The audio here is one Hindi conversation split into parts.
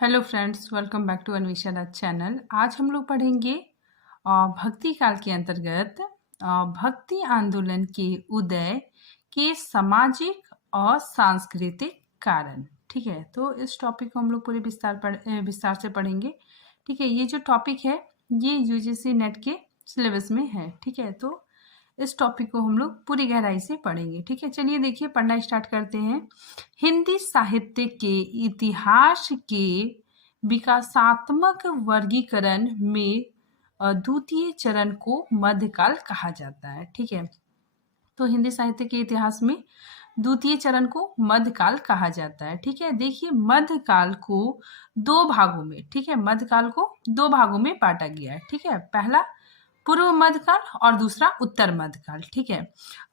Hello friends, welcome back to Anvesha Raj channel. आज हम लोग पढ़ेंगे भक्ति काल के अंतर्गत भक्ति आंदोलन के उदय के सामाजिक और सांस्कृतिक कारण। ठीक है, तो इस टॉपिक को हम लोग पूरे विस्तार से पढ़ेंगे। ठीक है, ये जो टॉपिक है ये यूजीसी नेट के सिलेबस में है। ठीक है, तो इस टॉपिक को हम लोग पूरी गहराई से पढ़ेंगे। ठीक है, चलिए देखिए पढ़ना स्टार्ट करते हैं। हिंदी साहित्य के इतिहास के विकासात्मक वर्गीकरण में द्वितीय चरण को मध्यकाल कहा जाता है। ठीक है, तो हिंदी साहित्य के इतिहास में द्वितीय चरण को मध्यकाल कहा जाता है। ठीक है, देखिए मध्यकाल को दो भागों में, ठीक है, मध्यकाल को दो भागों में बांटा गया है। ठीक है, पहला पूर्व मध्यकाल और दूसरा उत्तर मध्यकाल। ठीक है,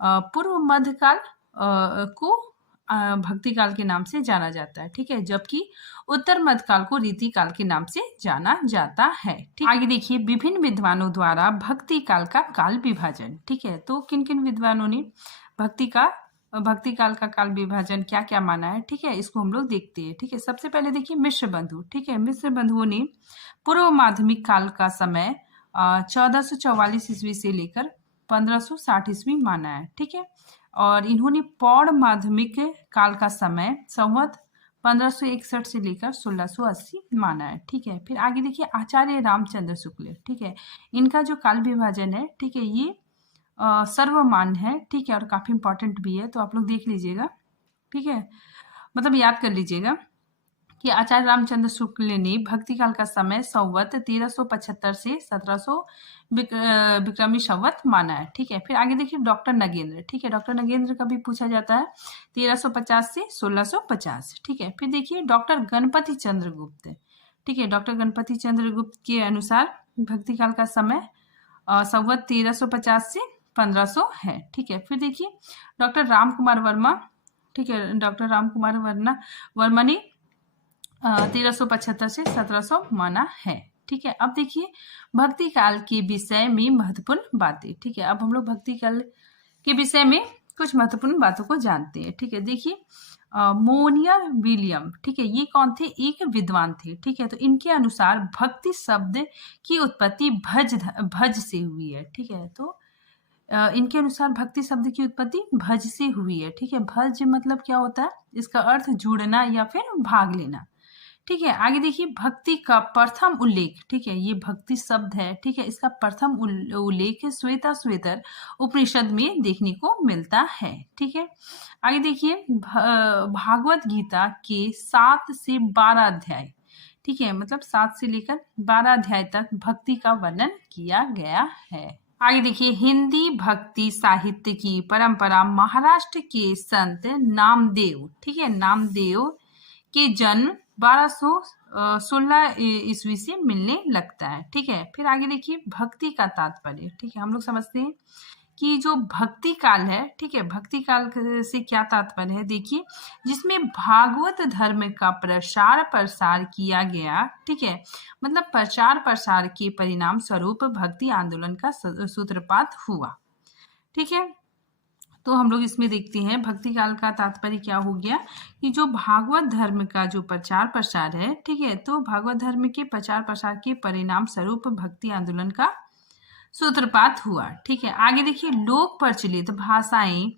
पूर्व मध्यकाल को भक्ति काल के नाम से जाना जाता है। ठीक है, जबकि उत्तर मध्यकाल को रीति काल के नाम से जाना जाता है। ठीक, आगे देखिए विभिन्न विद्वानों द्वारा भक्ति काल का काल विभाजन। ठीक है, तो किन किन विद्वानों ने भक्ति काल का काल विभाजन क्या क्या माना है। ठीक है, इसको हम लोग देखते हैं। ठीक है, सबसे पहले देखिए मिश्र बंधु। ठीक है, मिश्र बंधुओं ने पूर्व माध्यमिक काल का समय 1444 ईस्वी से लेकर 1560 ईस्वी माना है। ठीक है, और इन्होंने पौड़ माध्यमिक काल का समय संवत 1561 से लेकर 1680 माना है। ठीक है, फिर आगे देखिए आचार्य रामचंद्र शुक्ल। ठीक है, इनका जो काल विभाजन है, ठीक है, ये सर्वमान्य है। ठीक है, और काफी इंपॉर्टेंट भी है, तो आप लोग देख लीजिएगा। ठीक है, मतलब याद कर लीजिएगा कि आचार्य रामचंद्र शुक्ल ने भक्ति काल का समय संवत 1375 से 1700 विक्रमी संवत माना है। ठीक है, फिर आगे देखिए डॉक्टर नगेंद्र। ठीक है, डॉक्टर नगेंद्र का भी पूछा जाता है 1350 से 1650। ठीक है, फिर देखिए डॉक्टर गणपति चंद्र गुप्त। ठीक है, डॉक्टर गणपति चंद्र गुप्त के अनुसार भक्ति काल का समय संवत 1350 से 1500 है। ठीक है, फिर देखिए डॉक्टर राम कुमार वर्मा। ठीक है, डॉक्टर राम कुमार वर्मा ने 1375 से 1700 माना है। ठीक है, अब देखिए भक्ति काल के विषय में महत्वपूर्ण बातें। ठीक है, अब हम लोग भक्ति काल के विषय में कुछ महत्वपूर्ण बातों को जानते हैं। ठीक है, देखिए मोनियर विलियम। ठीक है, ये कौन थे? एक विद्वान थे। ठीक है, तो इनके अनुसार भक्ति शब्द की उत्पत्ति भज से हुई है। ठीक है, तो इनके अनुसार भक्ति शब्द की उत्पत्ति भज से हुई है। ठीक है, भज मतलब क्या होता है? इसका अर्थ जुड़ना या फिर भाग लेना। ठीक है, आगे देखिए भक्ति का प्रथम उल्लेख। ठीक है, ये भक्ति शब्द है। ठीक है, इसका प्रथम उल्लेख श्वेताश्वतर उपनिषद में देखने को मिलता है। ठीक है, आगे देखिए भागवत गीता के 7 से 12 अध्याय। ठीक है, मतलब 7 से लेकर 12 अध्याय तक भक्ति का वर्णन किया गया है। आगे देखिए हिंदी भक्ति साहित्य की परंपरा महाराष्ट्र के संत नामदेव। ठीक है, नामदेव के जन्म 1216 ईस्वी से मिलने लगता है। ठीक है, फिर आगे देखिए भक्ति का तात्पर्य। ठीक है, हम लोग समझते हैं कि जो भक्ति काल है, ठीक है, भक्ति काल से क्या तात्पर्य है? देखिए जिसमें भागवत धर्म का प्रसार प्रसार किया गया। ठीक है, मतलब प्रचार प्रसार के परिणाम स्वरूप भक्ति आंदोलन का सूत्रपात हुआ। ठीक है, तो हम लोग इसमें देखते हैं भक्ति काल का तात्पर्य क्या हो गया कि जो भागवत धर्म का जो प्रचार प्रसार है, ठीक है, तो भागवत धर्म के प्रचार प्रसार के परिणाम स्वरूप भक्ति आंदोलन का सूत्रपात हुआ। ठीक है, आगे देखिए लोक प्रचलित भाषाएं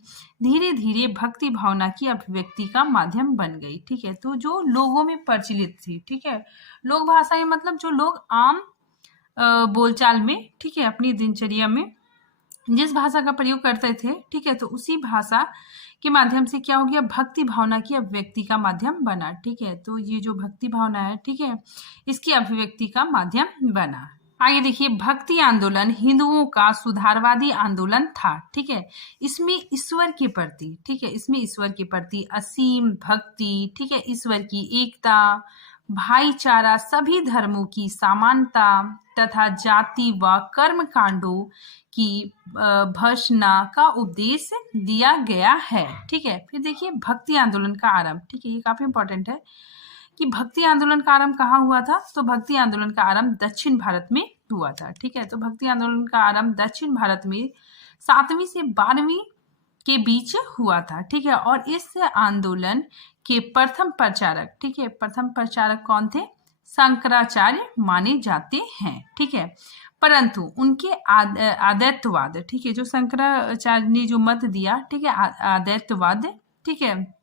धीरे धीरे भक्ति भावना की अभिव्यक्ति का माध्यम बन गई। ठीक है, तो जो लोगों में प्रचलित थी, ठीक है, लोक भाषाएं मतलब जो लोग आम बोलचाल में, ठीक है, अपनी दिनचर्या में जिस भाषा का प्रयोग करते थे, ठीक है, तो उसी भाषा के माध्यम से क्या हो गया? भक्ति भावना की अभिव्यक्ति का माध्यम बना। ठीक है, तो ये जो भक्ति भावना है, ठीक है, इसकी अभिव्यक्ति का माध्यम बना। आगे देखिए भक्ति आंदोलन हिंदुओं का सुधारवादी आंदोलन था। ठीक है, इसमें ईश्वर के प्रति, ठीक है, इसमें ईश्वर के प्रति असीम भक्ति, ठीक है, ईश्वर की एकता, भाईचारा, सभी धर्मों की समानता तथा जाति व कर्म कांडों की भर्त्सना का उपदेश दिया गया है। ठीक है, फिर देखिए भक्ति आंदोलन का आरंभ। ठीक है, ये काफी इंपॉर्टेंट है कि भक्ति आंदोलन का आरंभ कहाँ हुआ था? तो भक्ति आंदोलन का आरंभ दक्षिण भारत में हुआ था। ठीक है, तो भक्ति आंदोलन का आरंभ दक्षिण भारत में 7वीं से 12वीं के बीच हुआ था। ठीक है, और इस आंदोलन के प्रथम प्रचारक, ठीक है, प्रथम प्रचारक कौन थे? शंकराचार्य माने जाते हैं। ठीक है, परंतु उनके आदैत्यवाद, ठीक है, जो शंकराचार्य ने जो मत दिया, ठीक है, आदैत्यवाद, ठीक है,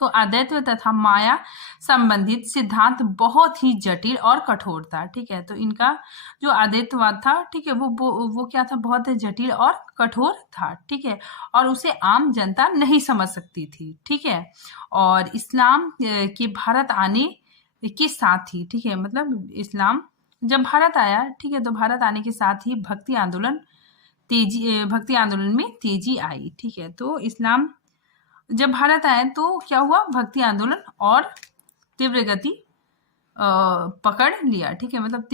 तो आदैत्य तथा माया संबंधित सिद्धांत बहुत ही जटिल और कठोर था। ठीक है, तो इनका जो आदैत्यवाद था, ठीक है, वो क्या था, बहुत जटिल और कठोर था। ठीक है, और उसे आम जनता नहीं समझ सकती थी। ठीक है, और इस्लाम के भारत आने के साथ ही, ठीक है, मतलब इस्लाम जब भारत आया, ठीक है, तो भारत आने के साथ ही भक्ति आंदोलन में तेजी आई। ठीक है, तो इस्लाम जब भारत आया तो क्या हुआ, भक्ति आंदोलन और तीव्र गति पकड़ लिया। ठीक है, मतलब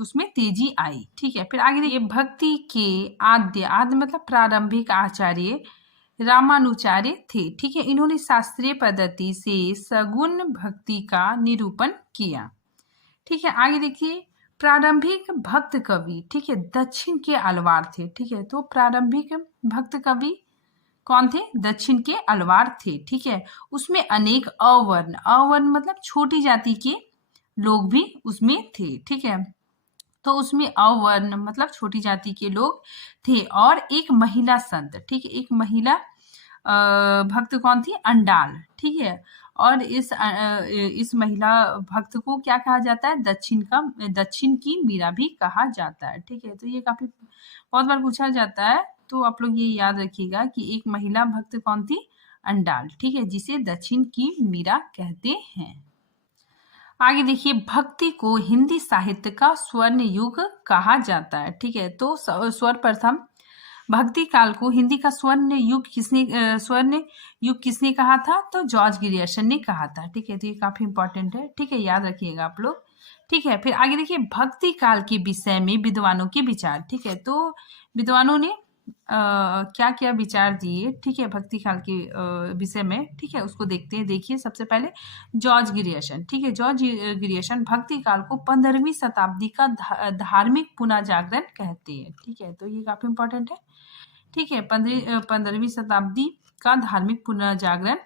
उसमें तेजी आई। ठीक है, फिर आगे देखिए, भक्ति के आद्य मतलब प्रारंभिक आचार्य रामानुचार्य थे। ठीक है, इन्होंने शास्त्रीय पद्धति से सगुण भक्ति का निरूपण किया। ठीक है, आगे देखिए, प्रारंभिक भक्त कवि, ठीक है, दक्षिण के अलवार थे। ठीक है, तो प्रारंभिक भक्त कवि कौन थे, दक्षिण के अलवार थे। ठीक है, उसमें अनेक अवर्ण मतलब छोटी जाति के लोग भी उसमें थे। ठीक है, तो उसमें अवर्ण मतलब छोटी जाति के लोग थे और एक महिला संत। ठीक है, एक महिला भक्त कौन थी, अंडाल। ठीक है, और इस महिला भक्त को क्या कहा जाता है, दक्षिण की मीरा भी कहा जाता है। ठीक है, तो ये काफी बहुत बार पूछा जाता है, तो आप लोग ये याद रखिएगा कि एक महिला भक्त कौन थी, अंडाल। ठीक है, जिसे दक्षिण की मीरा कहते हैं। आगे देखिए, भक्ति को हिंदी साहित्य का स्वर्ण युग कहा जाता है। ठीक है, तो सर्वप्रथम भक्ति काल को हिंदी का स्वर्ण युग किसने कहा था, तो जॉर्ज ग्रियर्सन ने कहा था। ठीक है, तो ये काफी इंपॉर्टेंट है। ठीक है, याद रखिएगा आप लोग। ठीक है, फिर आगे देखिए, भक्ति काल के विषय में विद्वानों के विचार। ठीक है, तो विद्वानों ने क्या क्या विचार दिए, ठीक है, भक्ति काल के विषय में। ठीक है, उसको देखते हैं। देखिए, सबसे पहले जॉर्ज ग्रियर्सन। ठीक है, जॉर्ज ग्रियर्सन भक्ति काल को 15वीं शताब्दी का धार्मिक पुनर्जागरण कहते हैं। ठीक है, तो ये काफी इंपॉर्टेंट है। ठीक है, 15वीं शताब्दी का धार्मिक पुनर्जागरण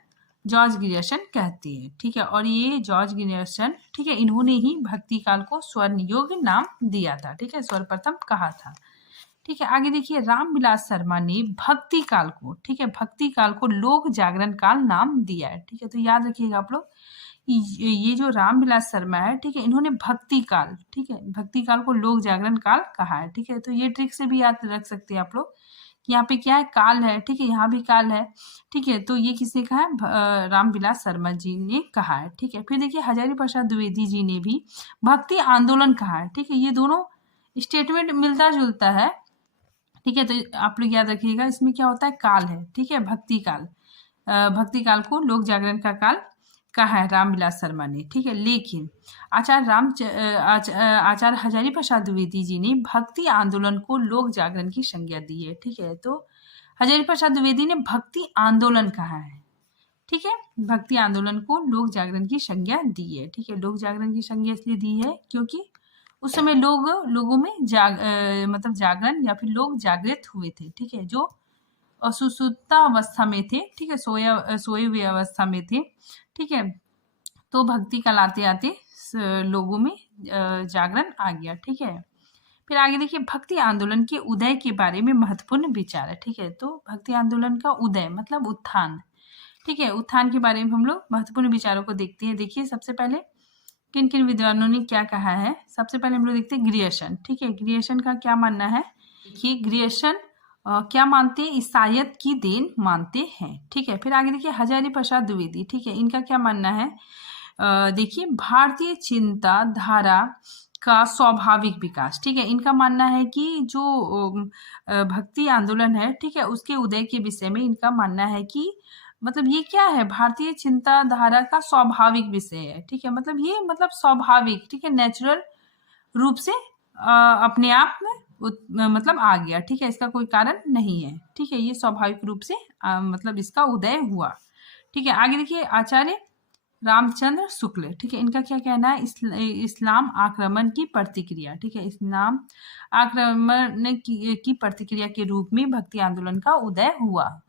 जॉर्ज ग्रियर्सन कहते हैं। ठीक है, और ये जॉर्ज ग्रियर्सन, ठीक है, इन्होंने ही भक्ति काल को स्वर्ण युग नाम दिया था। ठीक है, सर्वप्रथम कहा था। ठीक है, आगे देखिए, रामविलास शर्मा ने भक्ति काल को, ठीक है, भक्ति काल को लोक जागरण काल नाम दिया है। ठीक है, तो याद रखिएगा आप लोग, ये जो रामविलास शर्मा है, ठीक है, इन्होंने भक्ति काल, ठीक है, भक्ति काल को लोक जागरण काल कहा है। ठीक है, तो ये ट्रिक से भी याद रख सकते हैं आप लोग कि यहाँ पे क्या है, काल है। ठीक है, यहाँ भी काल है। ठीक है, तो ये किसने कहा है, रामविलास शर्मा जी ने कहा है। ठीक है, फिर देखिए, हजारी प्रसाद द्विवेदी जी ने भी भक्ति आंदोलन कहा है। ठीक है, ये दोनों स्टेटमेंट मिलता जुलता है। ठीक है, तो आप लोग याद रखिएगा, इसमें क्या होता है, काल है। ठीक है, भक्ति काल को लोक जागरण का काल कहा है रामविलास शर्मा ने। ठीक है, लेकिन आचार्य हजारी प्रसाद द्विवेदी जी ने भक्ति आंदोलन को लोक जागरण की संज्ञा दी है। ठीक है, तो हजारी प्रसाद द्विवेदी ने भक्ति आंदोलन कहा है। ठीक है, भक्ति आंदोलन को लोक जागरण की संज्ञा दी है। ठीक है, लोक जागरण की संज्ञा इसलिए दी है क्योंकि उस समय लोगों में मतलब जागरण या फिर लोग जागृत हुए थे। ठीक है, जो असुसुप्ता अवस्था में थे। ठीक है, सोए हुए अवस्था में थे। ठीक है, तो भक्ति काल आते आते लोगों में जागरण आ गया। ठीक है, फिर आगे देखिए, भक्ति आंदोलन के उदय के बारे में महत्वपूर्ण विचार है। ठीक है, तो भक्ति आंदोलन का उदय मतलब उत्थान। ठीक है, उत्थान के बारे में हम लोग महत्वपूर्ण विचारों को देखते हैं। देखिए, सबसे पहले किन किन विद्वानों ने क्या कहा है। सबसे पहले हम लोग देखते हैं ग्रियर्सन। ठीक है, ग्रियर्सन का क्या मानना है, देखिए, ग्रियर्सन क्या मानते हैं, ईसाइयत की देन मानते हैं। ठीक है, फिर आगे देखिए, हजारी प्रसाद द्विवेदी। ठीक है, इनका क्या मानना है, देखिए, भारतीय चिंताधारा का स्वाभाविक विकास। ठीक है, इनका मानना है कि जो भक्ति आंदोलन है, ठीक है, उसके उदय के विषय में इनका मानना है कि मतलब ये क्या है, भारतीय चिंताधारा का स्वाभाविक विषय है। ठीक है, मतलब ये मतलब स्वाभाविक, ठीक है, नेचुरल रूप से अपने आप में मतलब आ गया। ठीक है, इसका कोई कारण नहीं है। ठीक है, ये स्वाभाविक रूप से मतलब इसका उदय हुआ। ठीक है, आगे देखिए, आचार्य रामचंद्र शुक्ल। ठीक है, इनका क्या कहना है, इस्लाम आक्रमण की प्रतिक्रिया। ठीक है, इस्लाम आक्रमण की प्रतिक्रिया के रूप में भक्ति आंदोलन का उदय हुआ।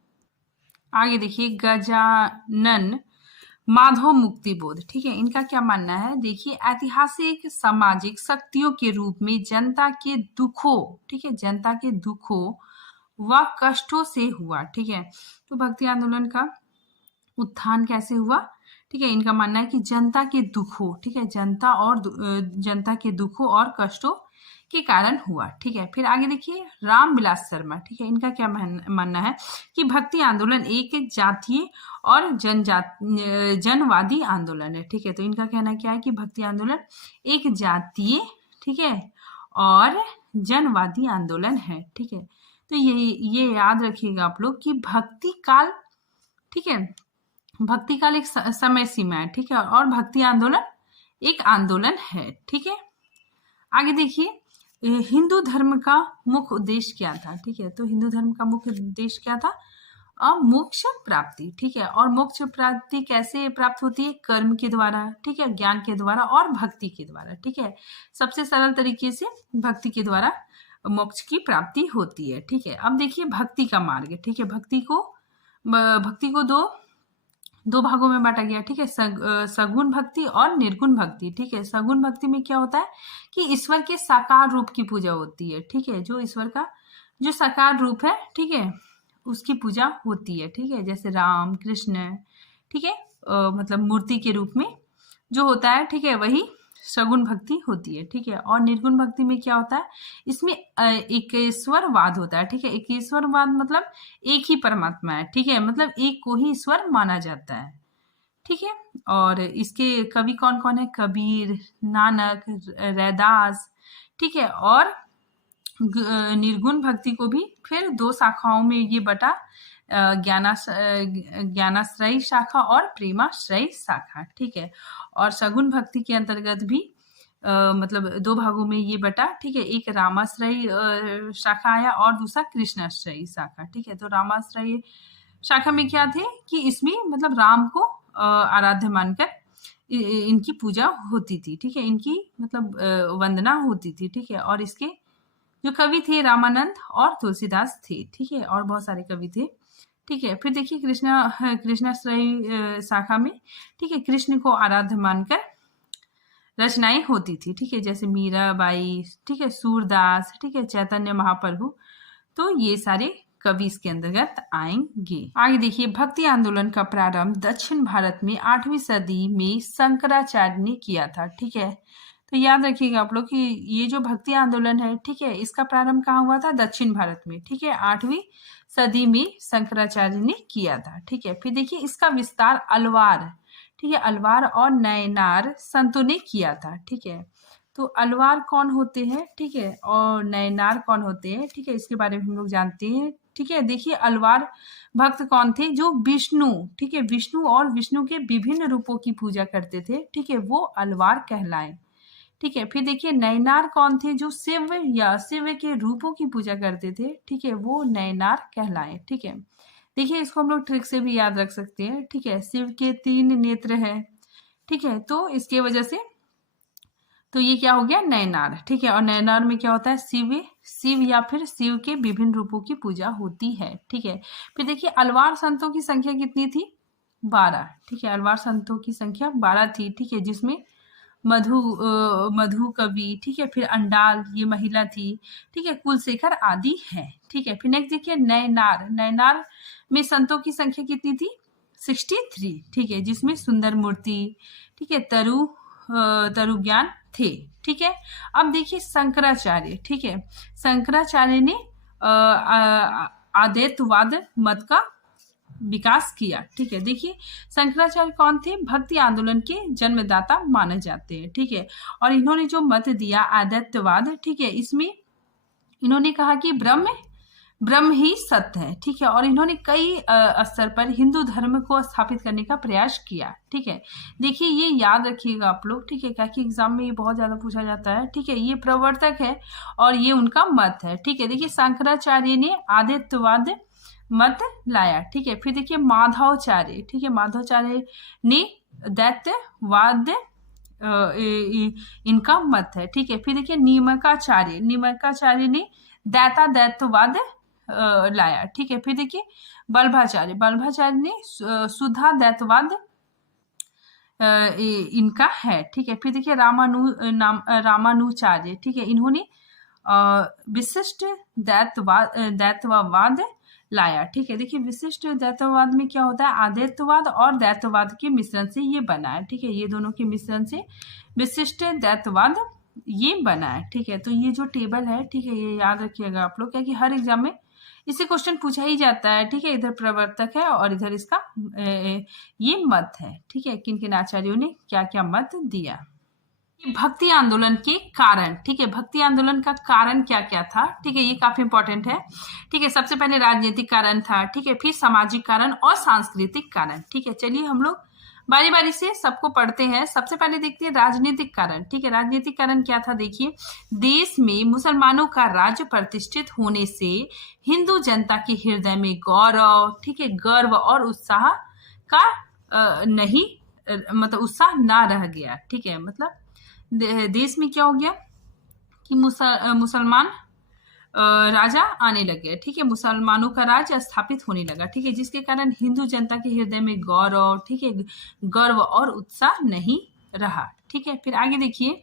आगे देखिए, गजानन माधव मुक्ति बोध, ठीक है, इनका क्या मानना है, देखिए ऐतिहासिक सामाजिक शक्तियों के रूप में जनता के दुखों, ठीक है, जनता के दुखों व कष्टों से हुआ, ठीक है। तो भक्ति आंदोलन का उत्थान कैसे हुआ, ठीक है, इनका मानना है कि जनता के दुखों, ठीक है, जनता के दुखों और कष्टों के कारण हुआ, ठीक है। फिर आगे देखिए रामविलास शर्मा, ठीक है, इनका क्या मानना है कि भक्ति आंदोलन एक जातीय और जनवादी आंदोलन है, ठीक है। तो इनका कहना क्या है कि भक्ति आंदोलन एक जातीय, ठीक है, और जनवादी आंदोलन है, ठीक है। तो ये याद रखिएगा आप लोग कि भक्ति काल, ठीक है, भक्ति काल एक समय सीमा है, ठीक है, और भक्ति आंदोलन एक आंदोलन है, ठीक है। आगे देखिए हिंदू धर्म का मुख्य उद्देश्य क्या था, ठीक है। तो हिंदू धर्म का मुख्य उद्देश्य क्या था, मोक्ष प्राप्ति, ठीक है। और मोक्ष प्राप्ति कैसे प्राप्त होती है, कर्म के द्वारा, ठीक है, ज्ञान के द्वारा और भक्ति के द्वारा, ठीक है। सबसे सरल तरीके से भक्ति के द्वारा मोक्ष की प्राप्ति होती है, ठीक है। अब देखिए भक्ति का मार्ग, ठीक है, भक्ति को दो भागों में बांटा गया, ठीक है, सगुण भक्ति और निर्गुण भक्ति, ठीक है। सगुण भक्ति में क्या होता है कि ईश्वर के साकार रूप की पूजा होती है, ठीक है, जो ईश्वर का जो साकार रूप है, ठीक है, उसकी पूजा होती है, ठीक है, जैसे राम कृष्ण, ठीक है, मतलब मूर्ति के रूप में जो होता है, ठीक है, वही सगुण भक्ति होती है, ठीक है। और निर्गुण भक्ति में क्या होता है, इसमें एकेश्वरवाद होता है, ठीक है। एकेश्वरवाद मतलब एक ही परमात्मा है, ठीक है, मतलब एक को ही ईश्वर माना जाता है, ठीक है। और इसके कवि कौन कौन है, कबीर, नानक, रैदास, ठीक है। और निर्गुण भक्ति को भी फिर दो शाखाओं में ये बटा, ज्ञानाश्रयी शाखा और प्रेमाश्रयी शाखा, ठीक है। और सगुण भक्ति के अंतर्गत भी मतलब दो भागों में ये बटा, ठीक है, एक रामाश्रयी शाखा आया और दूसरा कृष्णाश्रयी शाखा, ठीक है। तो रामाश्रयी शाखा में क्या थे कि इसमें मतलब राम को आराध्य मानकर इनकी पूजा होती थी, ठीक है, इनकी मतलब वंदना होती थी, ठीक है। और इसके जो कवि थे रामानंद और तुलसीदास थे, ठीक है, और बहुत सारे कवि थे, ठीक है। फिर देखिए कृष्णाश्रयी शाखा में, ठीक है, कृष्ण को आराध्य मानकर रचनाएं होती थी, ठीक है, जैसे मीराबाई, ठीक है, सूरदास, ठीक है, चैतन्य महाप्रभु, तो ये सारे कवि इसके अंतर्गत आएंगे। आगे देखिए भक्ति आंदोलन का प्रारंभ दक्षिण भारत में 8वीं सदी में शंकराचार्य ने किया था, ठीक है। तो याद रखिएगा आप लोग कि ये जो भक्ति आंदोलन है, ठीक है, इसका प्रारंभ कहाँ हुआ था, दक्षिण भारत में, ठीक है, 8वीं सदी में शंकराचार्य ने किया था, ठीक है। फिर देखिए इसका विस्तार अलवार, ठीक है, अलवार और नयनार संतों ने किया था, ठीक है। तो अलवार कौन होते हैं, ठीक है, और नयनार कौन होते हैं, ठीक है, इसके बारे में हम लोग जानते हैं, ठीक है। देखिए अलवार भक्त कौन थे, जो विष्णु, ठीक है, विष्णु और विष्णु के विभिन्न रूपों की पूजा करते थे, ठीक है, वो अलवार कहलाए, ठीक है। फिर देखिए नयनार कौन थे, जो शिव या शिव के रूपों की पूजा करते थे, ठीक है, वो नयनार कहलाए, ठीक है। देखिए इसको हम लोग ट्रिक से भी याद रख सकते हैं, ठीक है, शिव के 3 नेत्र हैं, ठीक है, तो इसके वजह से तो ये क्या हो गया नयनार, ठीक है। और नयनार में क्या होता है, शिव या फिर शिव के विभिन्न रूपों की पूजा होती है, ठीक है। फिर देखिए अलवार संतों की संख्या कितनी थी, 12, ठीक है, अलवार संतों की संख्या 12 थी, ठीक है, जिसमें मधु कवि, ठीक है, फिर अंडाल ये महिला थी, ठीक है, कुलशेखर आदि है, ठीक है। फिर नेक्स्ट देखिए नयनार में संतों की संख्या कितनी थी, 63, ठीक है, जिसमें सुंदर मूर्ति, ठीक है, तरु ज्ञान थे, ठीक है। अब देखिए शंकराचार्य, ठीक है, शंकराचार्य ने आद्वैतवाद मत का विकास किया, ठीक है। देखिए शंकराचार्य कौन थे, भक्ति आंदोलन के जन्मदाता माने जाते हैं, ठीक है। और इन्होंने जो मत दिया आद्वैतवाद, ठीक है, इसमें इन्होंने कहा कि ब्रह्म ही सत्य है, ठीक है। और इन्होंने कई स्तर पर हिंदू धर्म को स्थापित करने का प्रयास किया, ठीक है। देखिए ये याद रखिएगा आप लोग, ठीक है, क्योंकि एग्जाम में ये बहुत ज्यादा पूछा जाता है, ठीक है। ये प्रवर्तक है और ये उनका मत है, ठीक है। देखिए शंकराचार्य ने आद्वैतवाद मत लाया, ठीक है। फिर देखिए माधवाचार्य, ठीक है, माधवाचार्य ने दैत्यवाद इनका मत है, ठीक है। फिर देखिए नीमकाचार्य ने दैत्यवाद लाया, ठीक है। फिर देखिए बल्भाचार्य ने शुद्धा दैत्यवाद इनका है। ठीक है, फिर देखिए रामानुचार्य, ठीक है, इन्होंने विशिष्ट दैत्ववाद लाया। ठीक है, देखिए विशिष्ट दैत्ववाद में क्या होता है, आदित्यवाद और दैत्ववाद के मिश्रण से ये बना है। ठीक है, ये दोनों के मिश्रण से विशिष्ट दैत्ववाद ये बना है। ठीक है, तो ये जो टेबल है, ठीक है, ये याद रखिएगा आप लोग, क्या कि हर एग्जाम में इससे क्वेश्चन पूछा ही जाता है। ठीक है, इधर प्रवर्तक है और इधर इसका ये मत है। ठीक है, किन किन आचार्यों ने क्या क्या मत दिया। भक्ति आंदोलन के कारण, ठीक है, भक्ति आंदोलन का कारण क्या क्या था, ठीक है, ये काफी इंपॉर्टेंट है। ठीक है, सबसे पहले राजनीतिक कारण था। ठीक है, फिर सामाजिक कारण और सांस्कृतिक कारण। ठीक है, चलिए हम लोग बारी बारी से सबको पढ़ते हैं। सबसे पहले देखते हैं राजनीतिक कारण। ठीक है, राजनीतिक कारण क्या था, देखिए, देश में मुसलमानों का राज्य प्रतिष्ठित होने से हिंदू जनता के हृदय में गौरव, ठीक है, गर्व और उत्साह का नहीं मतलब उत्साह ना रह गया। ठीक है, मतलब देश में क्या हो गया कि मुसलमान राजा आने लगे। ठीक है, मुसलमानों का राज्य स्थापित होने लगा। ठीक है, जिसके कारण हिंदू जनता के हृदय में गौरव, ठीक है, गर्व और उत्साह नहीं रहा। ठीक है, फिर आगे देखिए,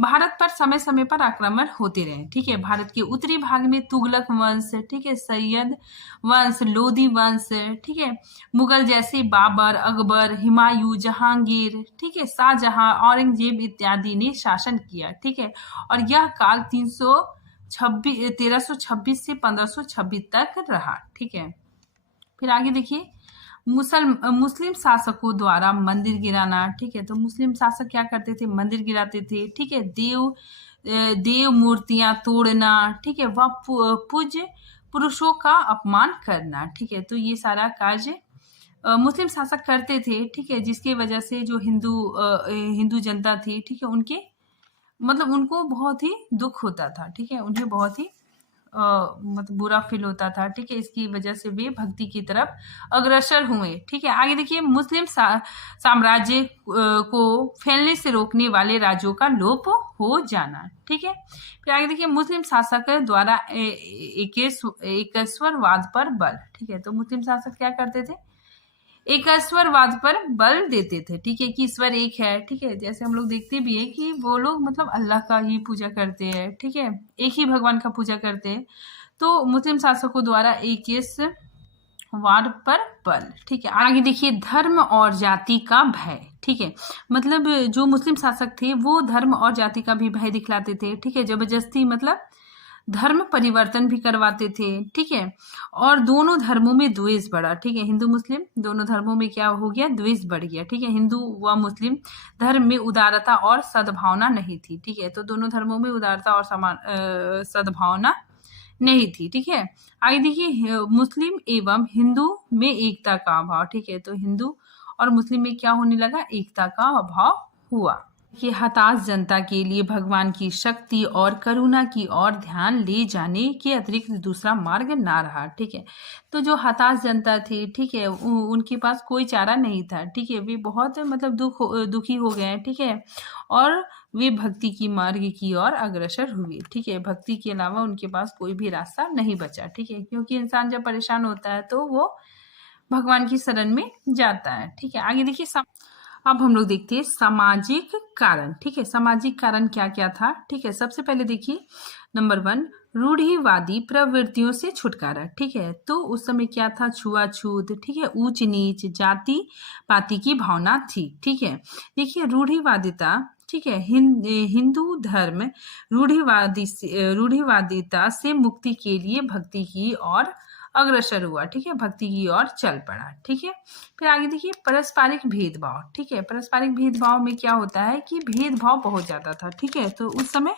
भारत पर समय समय पर आक्रमण होते रहे। ठीक है, भारत के उत्तरी भाग में तुगलक वंश, ठीक है, सैयद वंश, लोधी वंश, ठीक है, मुगल जैसे बाबर, अकबर, हुमायूं, जहांगीर, ठीक है, शाहजहां, औरंगजेब इत्यादि ने शासन किया। ठीक है, और यह काल 1326 से 1526 तक रहा। ठीक है, फिर आगे देखिए, मुस्लिम शासकों द्वारा मंदिर गिराना। ठीक है, तो मुस्लिम शासक क्या करते थे, मंदिर गिराते थे। ठीक है, देव मूर्तियां तोड़ना, ठीक है, वह पूज्य पुरुषों का अपमान करना। ठीक है, तो ये सारा कार्य मुस्लिम शासक करते थे। ठीक है, जिसकी वजह से जो हिंदू जनता थी, ठीक है, उनके मतलब उनको बहुत ही दुख होता था। ठीक है, उन्हें बहुत ही मतलब बुरा फील होता था। ठीक है, इसकी वजह से वे भक्ति की तरफ अग्रसर हुए। ठीक है, आगे देखिए, मुस्लिम साम्राज्य को फैलने से रोकने वाले राज्यों का लोप हो जाना। ठीक है, फिर आगे देखिए, मुस्लिम शासक द्वारा एकेश्वरवाद पर बल। ठीक है, तो मुस्लिम शासक क्या करते थे, एकेश्वरवाद पर बल देते थे। ठीक है, कि ईश्वर एक है। ठीक है, जैसे हम लोग देखते भी है कि वो लोग मतलब अल्लाह का ही पूजा करते हैं। ठीक है, एक ही भगवान का पूजा करते हैं। तो मुस्लिम शासकों द्वारा एकेश्वरवाद पर बल। ठीक है, आगे देखिए, धर्म और जाति का भय। ठीक है, मतलब जो मुस्लिम शासक थे वो धर्म और जाति का भी भय दिखलाते थे। ठीक है, जबरदस्ती मतलब धर्म परिवर्तन भी करवाते थे। ठीक है, और दोनों धर्मों में द्वेष बढ़ा। ठीक है, हिंदू मुस्लिम दोनों धर्मों में क्या हो गया, द्वेष बढ़ गया। ठीक है, हिंदू व मुस्लिम धर्म में उदारता और सद्भावना नहीं थी। ठीक है, तो दोनों धर्मों में उदारता और सद्भावना नहीं थी। ठीक है, आगे देखिए, मुस्लिम एवं हिंदू में एकता का अभाव। ठीक है, तो हिंदू और मुस्लिम में क्या होने लगा, एकता का अभाव हुआ। कि हताश जनता के लिए भगवान की शक्ति और करुणा की ओर ध्यान ले जाने के अतिरिक्त दूसरा मार्ग ना रहा। ठीक है, तो जो हताश जनता थी, ठीक है, उनके पास कोई चारा नहीं था। ठीक है, वे बहुत मतलब दुखी हो गए। ठीक है, और वे भक्ति की मार्ग की ओर अग्रसर हुए। ठीक है, भक्ति के अलावा उनके पास कोई भी रास्ता नहीं बचा। ठीक है, क्योंकि इंसान जब परेशान होता है तो वो भगवान की शरण में जाता है। ठीक है, आगे देखिए, अब हम लोग देखते हैं सामाजिक कारण। ठीक है, सामाजिक कारण क्या क्या था। ठीक है, सबसे पहले देखिए, नंबर 1, रूढ़िवादी प्रवृत्तियों से छुटकारा। ठीक है, तो उस समय क्या था, छुआछूत, ठीक है, ऊंच नीच, जाति पाति की भावना थी। ठीक है, देखिए, रूढ़िवादिता, ठीक है, हिंदू धर्म रूढ़िवादिता से मुक्ति के लिए भक्ति की ओर अग्रसर हुआ। ठीक है, भक्ति की ओर चल पड़ा। ठीक है, फिर आगे देखिए, पारस्परिक भेदभाव। ठीक है, पारस्परिक भेदभाव में क्या होता है कि भेदभाव बहुत ज्यादा था। ठीक है, तो उस समय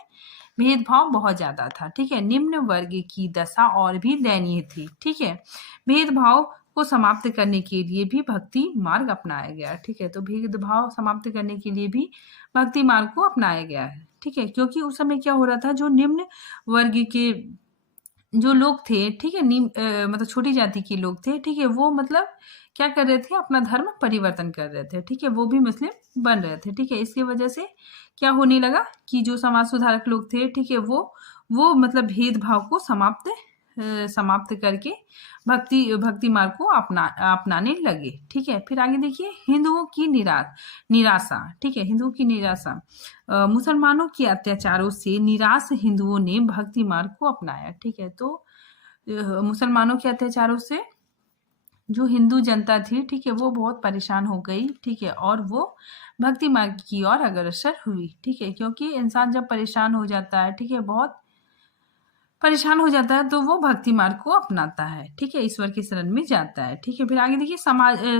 भेदभाव बहुत ज्यादा था। ठीक है, निम्न वर्ग की दशा और भी दयनीय थी। ठीक है, भेदभाव को समाप्त करने के लिए भी भक्ति मार्ग अपनाया गया। ठीक है, तो भेदभाव समाप्त करने के लिए भी भक्ति मार्ग को अपनाया गया है। ठीक है, क्योंकि उस समय क्या हो रहा था, जो निम्न वर्ग के जो लोग थे, ठीक है, मतलब छोटी जाति के लोग थे। ठीक है, वो मतलब क्या कर रहे थे, अपना धर्म परिवर्तन कर रहे थे। ठीक है, वो भी मुस्लिम बन रहे थे। ठीक है, इसकी वजह से क्या होने लगा कि जो समाज सुधारक लोग थे, ठीक है, वो मतलब भेदभाव को समाप्त समाप्त करके भक्ति मार्ग को अपनाने लगे। ठीक है, फिर आगे देखिए हिंदुओं की निराशा। ठीक है, हिंदुओं की निराशा, मुसलमानों के अत्याचारों से निराश हिंदुओं ने भक्ति मार्ग को अपनाया। ठीक है, तो मुसलमानों के अत्याचारों से जो हिंदू जनता थी, ठीक है, वो बहुत परेशान हो गई। ठीक है, और वो भक्ति मार्ग की ओर अग्रसर हुई। ठीक है, क्योंकि इंसान जब परेशान हो जाता है, ठीक है, बहुत परेशान हो जाता है, तो वो भक्ति मार्ग को अपनाता है। ठीक है, ईश्वर के शरण में जाता है। ठीक है, फिर आगे देखिए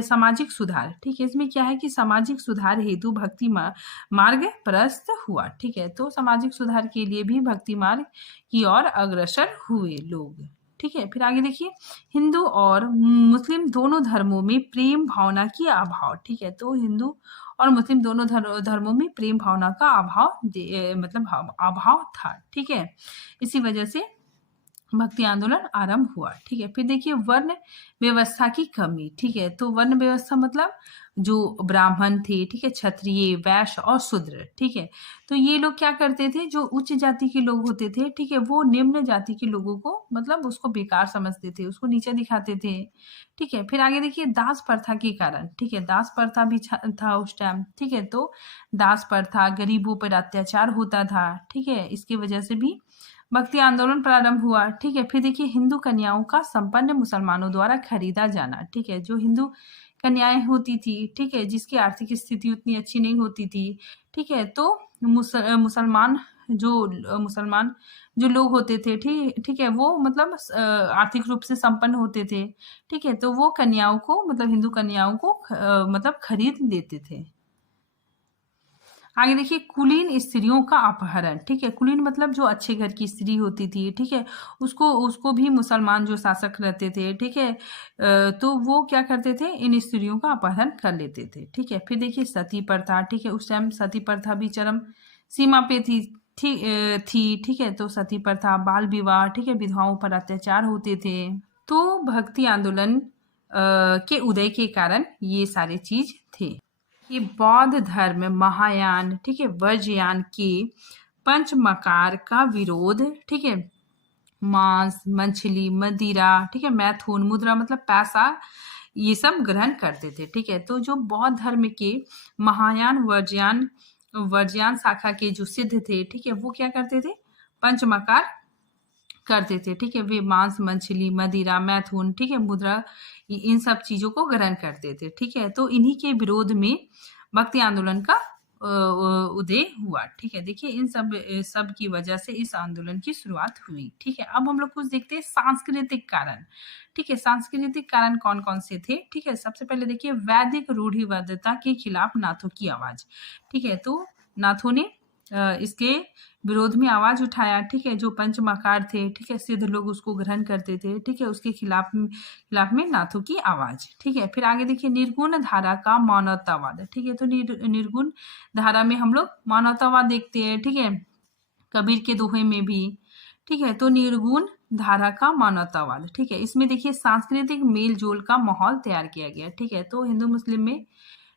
सामाजिक सुधार। ठीक है, इसमें क्या है कि सामाजिक सुधार हेतु भक्ति मार्ग प्रशस्त हुआ। ठीक है, तो सामाजिक सुधार के लिए भी भक्ति मार्ग की ओर अग्रसर हुए लोग। ठीक है, फिर आगे देखिए हिंदू और मुस्लिम दोनों धर्मों में प्रेम भावना की अभाव। ठीक है, तो हिंदू और मुस्लिम दोनों धर्मों में प्रेम भावना का मतलब अभाव था। ठीक है, इसी वजह से भक्ति आंदोलन आरंभ हुआ। ठीक है, फिर देखिए वर्ण व्यवस्था की कमी। ठीक है, तो वर्ण व्यवस्था मतलब जो ब्राह्मण थे, ठीक है, क्षत्रिय, वैश्य और शूद्र। ठीक है, तो ये लोग क्या करते थे, जो उच्च जाति के लोग होते थे, ठीक है, वो निम्न जाति के लोगों को मतलब उसको बेकार समझते थे, उसको नीचे दिखाते थे। ठीक है, फिर आगे देखिए दास प्रथा के कारण। ठीक है, दास प्रथा भी था उस टाइम। ठीक है, तो दास प्रथा, गरीबों पर अत्याचार होता था। ठीक है, इसकी वजह से भी भक्ति आंदोलन प्रारंभ हुआ। ठीक है, फिर देखिए हिंदू कन्याओं का संपन्न मुसलमानों द्वारा खरीदा जाना। ठीक है, जो हिंदू कन्याएं होती थी, ठीक है, जिसकी आर्थिक स्थिति उतनी अच्छी नहीं होती थी, ठीक है, तो मुसलमान जो लोग होते थे, ठीक है, वो मतलब आर्थिक रूप से संपन्न होते थे। ठीक है, तो वो कन्याओं को मतलब हिंदू कन्याओं को मतलब खरीद लेते थे। आगे देखिए कुलीन स्त्रियों का अपहरण। ठीक है, कुलीन मतलब जो अच्छे घर की स्त्री होती थी, ठीक है, उसको भी मुसलमान जो शासक रहते थे, ठीक है, तो वो क्या करते थे, इन स्त्रियों का अपहरण कर लेते थे। ठीक है, फिर देखिए सती प्रथा। ठीक है, उस टाइम सती प्रथा भी चरम सीमा पे थी। ठीक है, तो सती प्रथा, बाल विवाह, ठीक है, विधवाओं पर अत्याचार होते थे। तो भक्ति आंदोलन के उदय के कारण ये सारे चीज थे। ये बौद्ध धर्म महायान, ठीक है, वज्रयान के पंचमकार का विरोध, ठीक है, मांस, मछली, मदिरा, ठीक है, मैथुन, मुद्रा मतलब पैसा, ये सब ग्रहण करते थे। ठीक है, तो जो बौद्ध धर्म के महायान वज्रयान शाखा के जो सिद्ध थे, ठीक है, वो क्या करते थे, पंचमकार करते थे। ठीक है, वे मांस, मछली, मदिरा, मैथुन, ठीक है, मुद्रा, इन सब चीजों को ग्रहण करते थे। ठीक है, तो इन्हीं के विरोध में भक्ति आंदोलन का उदय हुआ। ठीक है, देखिए इन सब की वजह से इस आंदोलन की शुरुआत हुई। ठीक है, अब हम लोग कुछ देखते हैं सांस्कृतिक कारण। ठीक है, सांस्कृतिक कारण कौन कौन से थे। ठीक है, सबसे पहले देखिए वैदिक रूढ़िवादिता के खिलाफ नाथों की आवाज। ठीक है, तो नाथों ने इसके विरोध में आवाज उठाया। ठीक है, जो पंचमकार थे, ठीक है, सिद्ध लोग उसको ग्रहण करते थे। ठीक है, उसके खिलाफ में नाथों की आवाज। ठीक है, फिर आगे देखिए निर्गुण धारा का मानवतावाद। ठीक है, तो निर्गुण धारा में हम लोग मानवतावाद देखते हैं। ठीक है, कबीर के दोहे में भी। ठीक है, तो निर्गुण धारा का मानवतावाद। ठीक है, इसमें देखिए सांस्कृतिक मेल जोल का माहौल तैयार किया गया। ठीक है, तो हिंदू मुस्लिम में,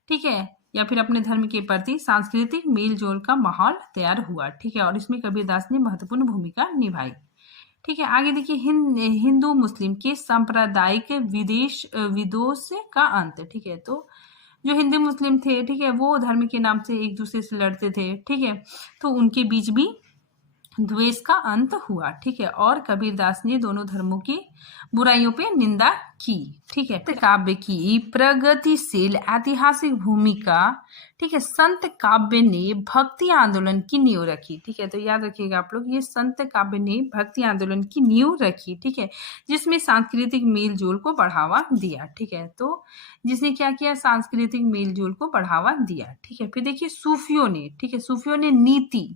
ठीक है, या फिर अपने धर्म के प्रति सांस्कृतिक मेल जोल का माहौल तैयार हुआ। ठीक है, और इसमें कबीरदास ने महत्वपूर्ण भूमिका निभाई। ठीक है, आगे देखिए हिंदू मुस्लिम के सांप्रदायिक विद्वेष का अंत। ठीक है, तो जो हिंदू मुस्लिम थे, ठीक है, वो धर्म के नाम से एक दूसरे से लड़ते थे। ठीक है, तो उनके बीच भी द्वेष का अंत हुआ। ठीक है, और कबीरदास ने दोनों धर्मों की बुराइयों पे निंदा की। ठीक है, काव्य की प्रगतिशील ऐतिहासिक भूमिका, ठीक है, संत काव्य ने भक्ति आंदोलन की नींव रखी। ठीक है, तो याद रखिएगा आप लोग, ये संत काव्य ने भक्ति आंदोलन की नींव रखी। ठीक है, जिसमें सांस्कृतिक मेल जोल को बढ़ावा दिया। ठीक है, तो जिसने क्या किया, सांस्कृतिक मेल जोल को बढ़ावा दिया। ठीक है, फिर देखिए सूफियों ने, ठीक है, सूफियों ने नीति,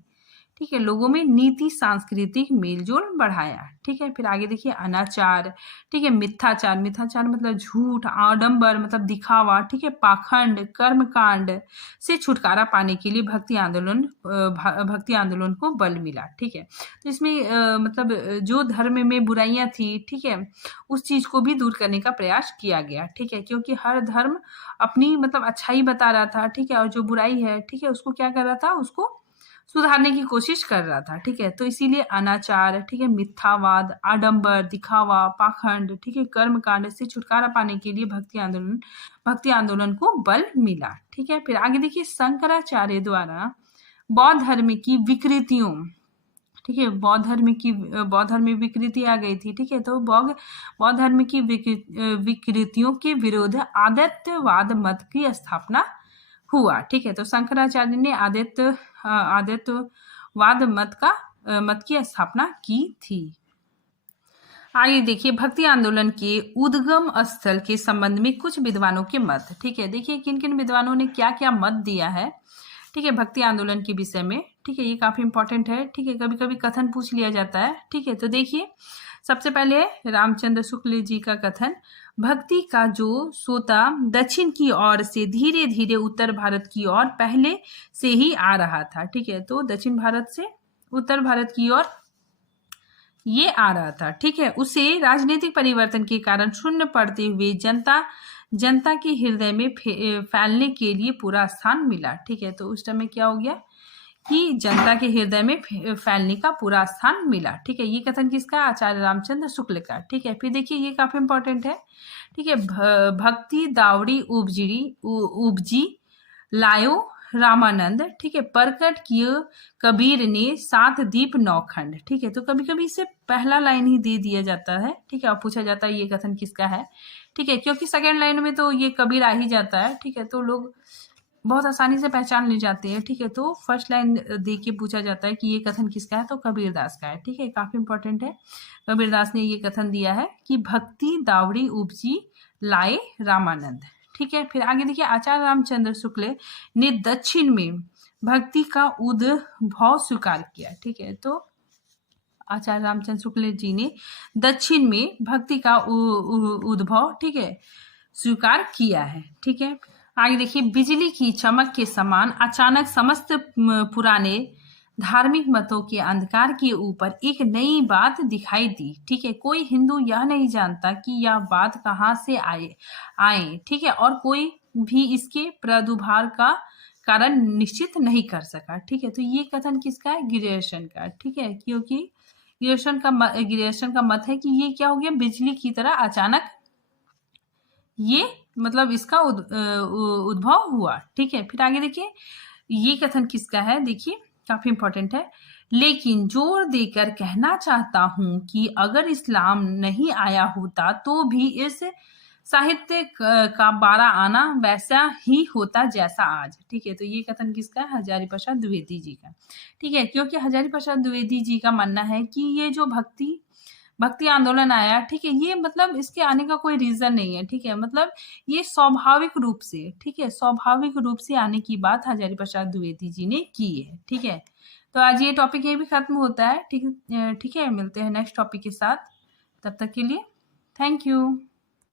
ठीक है, लोगों में नीति सांस्कृतिक मेलजोल बढ़ाया। ठीक है, फिर आगे देखिए अनाचार, ठीक है, मिथ्याचार मतलब झूठ, आडंबर मतलब दिखावा, ठीक है, पाखंड, कर्मकांड से छुटकारा पाने के लिए भक्ति आंदोलन को बल मिला। ठीक है, तो इसमें मतलब जो धर्म में बुराइयां थी, ठीक है, उस चीज को भी दूर करने का प्रयास किया गया। ठीक है, क्योंकि हर धर्म अपनी मतलब अच्छाई बता रहा था। ठीक है, और जो बुराई है, ठीक है, उसको क्या कर रहा था, उसको सुधारने की कोशिश कर रहा था। ठीक है, तो इसीलिए अनाचार, ठीक है, मिथ्यावाद, आडंबर, दिखावा, पाखंड, ठीक है, कर्मकांड से छुटकारा पाने के लिए भक्ति आंदोलन को बल मिला। ठीक है, फिर आगे देखिए, शंकराचार्य द्वारा बौद्ध धर्म की विकृतियों, ठीक है, बौद्ध धर्म में विकृति आ गई थी। ठीक है, तो बौद्ध धर्म की विकृतियों के विरुद्ध आदित्यवाद मत की स्थापना हुआ। ठीक है, तो शंकराचार्य ने आदित्यवाद मत की स्थापना की थी। आइए देखिए, भक्ति आंदोलन के उद्गम स्थल के संबंध में कुछ विद्वानों के मत। ठीक है, देखिए किन किन विद्वानों ने क्या क्या मत दिया है, ठीक है, भक्ति आंदोलन के विषय में। ठीक है, ये काफी इंपॉर्टेंट है। ठीक है, कभी कभी कथन पूछ लिया जाता है। ठीक है, तो देखिए, सबसे पहले रामचंद्र शुक्ल जी का कथन, भक्ति का जो सोता दक्षिण की ओर से धीरे धीरे उत्तर भारत की ओर पहले से ही आ रहा था। ठीक है, तो दक्षिण भारत से उत्तर भारत की ओर ये आ रहा था। ठीक है, उसे राजनीतिक परिवर्तन के कारण शून्य पड़ते हुए जनता के हृदय में फैलने के लिए पूरा स्थान मिला। ठीक है, तो उस टाइम में क्या हो गया कि जनता के हृदय में फैलने का पूरा स्थान मिला। ठीक है, ये कथन किसका? आचार्य रामचंद्र शुक्ल का। ठीक है, फिर देखिए, ये काफी इंपॉर्टेंट है। ठीक है, भक्ति दावड़ी उपजी लायो रामानंद। ठीक है, प्रकट किए कबीर ने 7 दीप 9 खंड। ठीक है, तो कभी कभी इसे पहला लाइन ही दे दिया जाता है। ठीक है, और पूछा जाता है ये कथन किसका है। ठीक है, क्योंकि सेकंड लाइन में तो ये कबीर आ ही जाता है। ठीक है, तो लोग बहुत आसानी से पहचान ले जाते हैं। ठीक है, तो फर्स्ट लाइन दे के पूछा जाता है कि ये कथन किसका है, तो कबीरदास का है। ठीक है, काफी इंपॉर्टेंट है। कबीरदास ने ये कथन दिया है कि भक्ति दावड़ी उपजी लाए रामानंद। ठीक है, फिर आगे देखिए, आचार्य रामचंद्र शुक्ल ने दक्षिण में भक्ति का उद्भव स्वीकार किया। ठीक है, तो आचार्य रामचंद्र शुक्ल जी ने दक्षिण में भक्ति का उद्भव, ठीक है, स्वीकार किया है। ठीक है, आगे देखिए, बिजली की चमक के समान अचानक समस्त पुराने धार्मिक मतों के अंधकार के ऊपर एक नई बात दिखाई दी। ठीक है, कोई हिंदू यह नहीं जानता कि यह बात कहाँ से आए। ठीक है, और कोई भी इसके प्रादुर्भाव का कारण निश्चित नहीं कर सका। ठीक है, तो ये कथन किसका है? गिरियर्सन का। ठीक है, क्योंकि गिरियर्सन का मत है कि ये क्या हो गया, बिजली की तरह अचानक ये मतलब इसका उद्भव हुआ। ठीक है, फिर आगे देखिए, ये कथन किसका है? देखिए, काफी इंपॉर्टेंट है। लेकिन जोर देकर कहना चाहता हूं कि अगर इस्लाम नहीं आया होता तो भी इस साहित्य का 12 आना वैसा ही होता जैसा आज। ठीक है, तो ये कथन किसका है? हजारी प्रसाद द्विवेदी जी का। ठीक है, क्योंकि हजारी प्रसाद द्विवेदी जी का मानना है कि ये जो भक्ति आंदोलन आया, ठीक है, ये मतलब इसके आने का कोई रीजन नहीं है। ठीक है, मतलब ये स्वाभाविक रूप से, ठीक है, स्वाभाविक रूप से आने की बात हजारी प्रसाद द्विवेदी जी ने की है। ठीक है, तो आज ये टॉपिक ये भी खत्म होता है। ठीक है, मिलते हैं नेक्स्ट टॉपिक के साथ। तब तक के लिए थैंक यू।